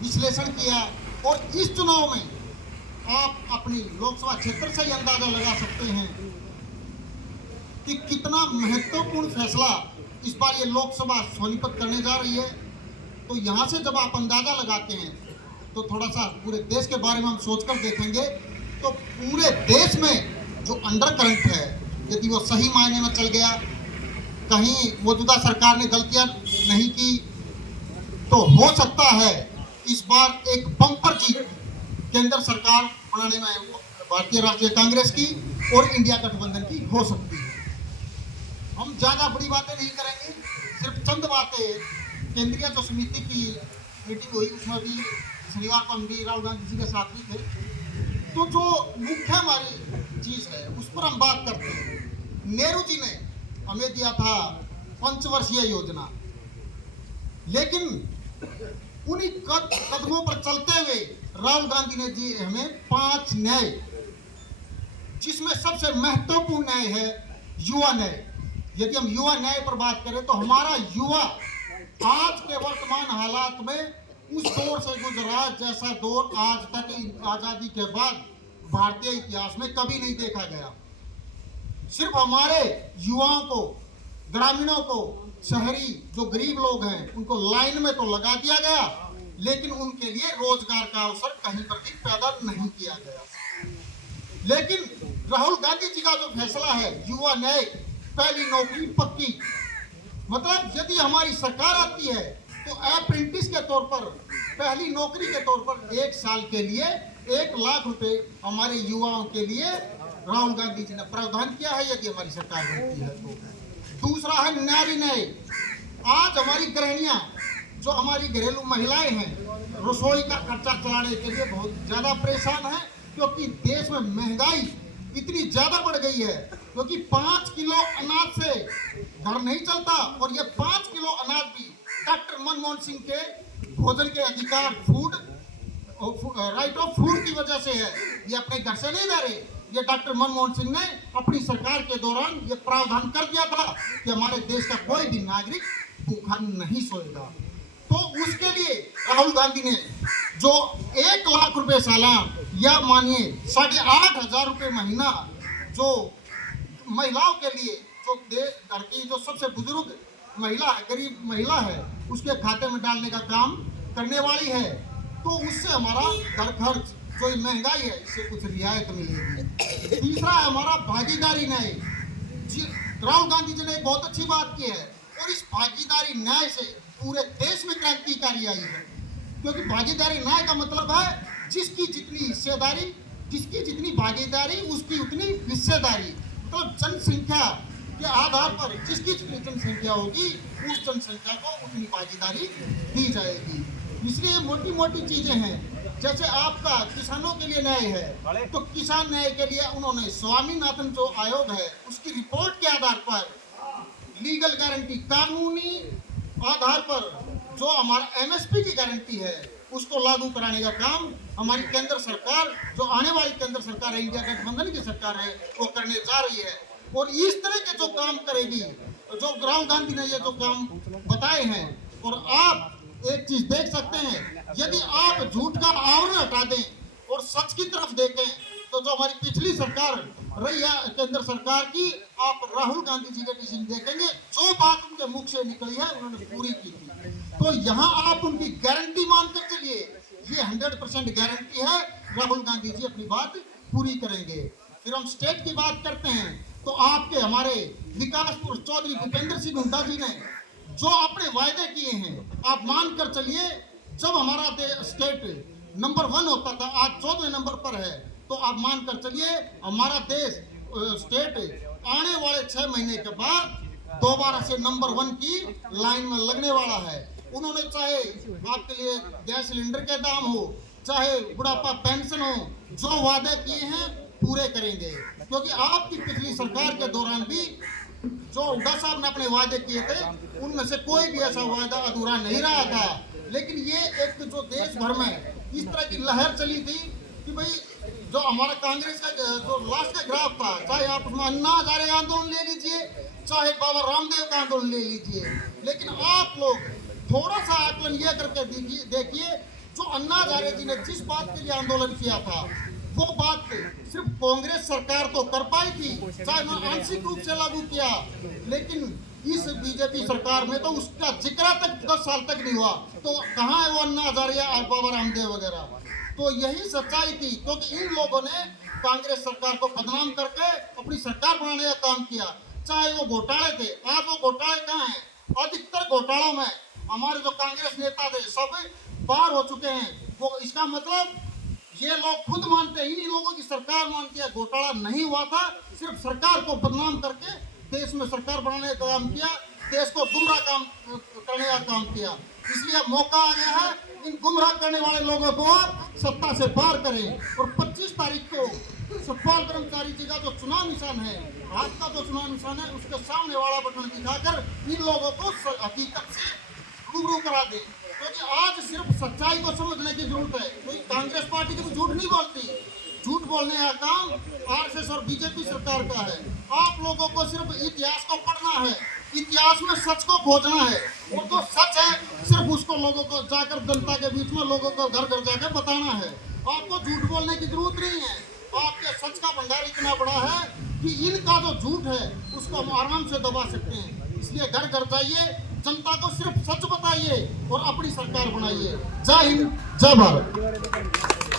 विश्लेषण किया और इस चुनाव में आप अपनी लोकसभा क्षेत्र से ही अंदाजा लगा सकते हैं कि कितना महत्वपूर्ण फैसला इस बार ये लोकसभा सोनीपत करने जा रही है। तो यहाँ से जब आप अंदाजा लगाते हैं तो थोड़ा सा पूरे देश के बारे में हम सोचकर देखेंगे तो पूरे देश में जो अंडर करंट है यदि वो सही मायने में चल गया, कहीं मौजूदा सरकार ने गलतियां नहीं की, तो हो सकता है इस बार एक बम्पर जीत केंद्र सरकार बनाने में भारतीय राष्ट्रीय कांग्रेस की और इंडिया गठबंधन की हो सकती है। हम ज्यादा बड़ी बातें नहीं करेंगे, सिर्फ चंद बातें। केंद्रीय जो समिति की मीटिंग हुई उसमें भी शनिवार को हम भी राहुल गांधी जी के साथ भी थे। तो जो मुख्य हमारी चीज है उस पर हम बात करते हैं। नेहरू जी ने हमें दिया था पंचवर्षीय योजना, लेकिन उन्हीं कदमों पर चलते हुए राहुल गांधी ने जी हमें 5 न्याय, जिसमें सबसे महत्वपूर्ण न्याय है युवा न्याय। यदि हम युवा न्याय पर बात करें तो हमारा युवा आज के वर्तमान हालात में उस दौर से गुजरा जैसा दौर आज तक आजादी के बाद भारतीय इतिहास में कभी नहीं देखा गया। सिर्फ हमारे युवाओं को, ग्रामीणों को, शहरी जो गरीब लोग हैं उनको लाइन में तो लगा दिया गया, लेकिन उनके लिए रोजगार का अवसर कहीं पर भी पैदा नहीं किया गया। लेकिन राहुल गांधी जी का जो फैसला है युवा न्याय, पहली नौकरी पक्की, मतलब यदि हमारी सरकार आती है तो अप्रेंटिस के तौर पर, पहली नौकरी के तौर पर 1 साल के लिए 1 लाख रुपए हमारे युवाओं के लिए राहुल गांधी जी ने प्रावधान किया है यदि हमारी सरकार बनती है तो। दूसरा है नारी न्याय। आज हमारी गृहिणियां, जो हमारी घरेलू महिलाएं हैं, रसोई का खर्चा चलाने के लिए बहुत ज्यादा परेशान है, क्योंकि देश में महंगाई इतनी ज्यादा बढ़ गई है। क्योंकि 5 किलो अनाज से घर नहीं चलता, और ये 5 किलो अनाज भी डॉक्टर मनमोहन सिंह के भोजन के अधिकार, फूड राइट ऑफ फूड की वजह से है। ये अपने घर से नहीं दे रहे, ये डॉक्टर मनमोहन सिंह ने अपनी सरकार के दौरान ये प्रावधान कर दिया था कि हमारे देश का कोई भी नागरिक भूखा नहीं सोएगा। तो उसके लिए राहुल गांधी ने जो 1 लाख रुपए सालाना या मानिए 8,500 रुपए महीना जो महिलाओं के लिए, जो घर की जो सबसे बुजुर्ग महिला है, गरीब महिला है, उसके खाते में डालने का काम करने वाली है, तो उससे हमारा घर खर्च जो महंगाई है इससे कुछ रियायत मिलेगी। तीसरा है हमारा भागीदारी न्याय। राहुल गांधी जी ने एक बहुत अच्छी बात की है, और इस भागीदारी न्याय से पूरे देश में क्रांतिकारी आई है। क्योंकि भागीदारी न्याय का मतलब है जिसकी जितनी हिस्सेदारी, जिसकी जितनी भागीदारी उसकी उतनी हिस्सेदारी। तो जनसंख्या के आधार पर जिसकी जितनी जनसंख्या होगी उस जनसंख्या को उतनी भागीदारी दी जाएगी। इसलिए मोटी मोटी चीजें हैं, जैसे आपका किसानों के लिए न्याय है, तो किसान न्याय के लिए उन्होंने स्वामीनाथन जो आयोग है उसकी रिपोर्ट के आधार पर लीगल गारंटी, कानूनी आधार पर जो हमारा एमएसपी की गारंटी है उसको लागू कराने का काम हमारी केंद्र सरकार, जो आने वाली केंद्र सरकार है, इंडिया गठबंधन की सरकार है, वो करने जा रही है। और इस तरह के जो काम करेगी, जो राहुल गांधी ने ये जो काम बताए हैं, और आप एक चीज देख सकते हैं, यदि आप झूठ का आवरण हटा दें और सच की तरफ देखें तो जो हमारी पिछली सरकार रही है केंद्र सरकार की, आप राहुल गांधी जी के डिसीजन देखेंगे, जो बात उनके मुख से निकली है उन्होंने पूरी की थी। तो यहाँ आप उनकी गारंटी मानकर चलिए, ये 100% गारंटी है राहुल गांधी जी अपनी बात पूरी करेंगे। फिर हम स्टेट की बात करते हैं तो आपके हमारे विकासपुर चौधरी भूपेंद्र सिंह हुड्डा जी ने जो अपने वायदे किए हैं, आप मानकर चलिए, जब हमारा स्टेट नंबर 1 होता था, आज 14वें नंबर पर है, तो आप मानकर चलिए हमारा देश स्टेट आने वाले 6 महीने के बाद दोबारा से नंबर 1 की लाइन में लगने वाला है। उन्होंने चाहे आपके लिए गैस सिलेंडर के दाम हो, चाहे बुढ़ापा पेंशन हो, जो वादे किए हैं पूरे करेंगे। क्योंकि आपकी पिछली सरकार के दौरान भी जो हुड्डा साहब ने अपने वादे किए थे उनमें से कोई भी ऐसा वादा अधूरा नहीं रहा था। लेकिन ये एक जो देश भर में इस तरह की लहर चली थी कि भाई जो हमारा कांग्रेस का जो लास्ट का ग्राफ था, चाहे आप उसमें अन्ना हजारे आंदोलन ले लीजिए, चाहे बाबा रामदेव का आंदोलन ले लीजिए, लेकिन आप लोग थोड़ा सा आकलन ये करके देखिए, जो अन्ना हजारे जी ने जिस बात के लिए आंदोलन किया था, वो बात सिर्फ कांग्रेस सरकार तो कर पाई थी, चाहे उन्होंने आंशिक रूप से लागू किया, लेकिन इस बीजेपी सरकार में तो उसका जिक्र तक 10 साल तक नहीं हुआ। तो कहाँ है वो अन्ना हजारे और बाबा रामदेव वगैरह? तो यही सच्चाई थी, क्योंकि इन लोगों ने कांग्रेस सरकार को बदनाम करके अपनी सरकार बनाने का काम किया। चाहे वो घोटाले थे, आज वो घोटाले कहाँ हैं? अधिकतर घोटालों में हमारे जो कांग्रेस नेता थे सब पार हो चुके हैं। वो इसका मतलब ये लोग खुद मानते हैं, इन लोगों की सरकार मानती है घोटाला नहीं हुआ था, सिर्फ सरकार को बदनाम करके देश में सरकार बनाने का काम किया, देश को गुमराह काम करने का काम किया। इसलिए मौका आ गया है इन गुमराह करने वाले लोगों को सत्ता से पार करें। और 25 तारीख को सतपाल कर्मचारी जी का जो चुनाव निशान है, हाथ का जो चुनाव निशान है, उसके सामने वाला बटन दिखाकर इन लोगों को हकीकत से रूबरू करा दे। क्योंकि आज सिर्फ सच्चाई को समझने की जरूरत है। कोई कांग्रेस पार्टी की झूठ नहीं बोलती, झूठ बोलने का काम आरएसएस और बीजेपी सरकार का है। आप लोगों को सिर्फ इतिहास को पढ़ना है, इतिहास में सच को खोजना है, और जो सच है सिर्फ उसको लोगों को जाकर जनता के बीच में लोगों को घर घर जाकर बताना है। आपको झूठ बोलने की जरूरत नहीं है। आपके सच का भंडार इतना बड़ा है कि इनका जो झूठ है उसको हम आराम से दबा सकते हैं। इसलिए घर घर जाइए, जनता को सिर्फ सच बताइए और अपनी सरकार बनाइए। जय हिंद, जय भारत।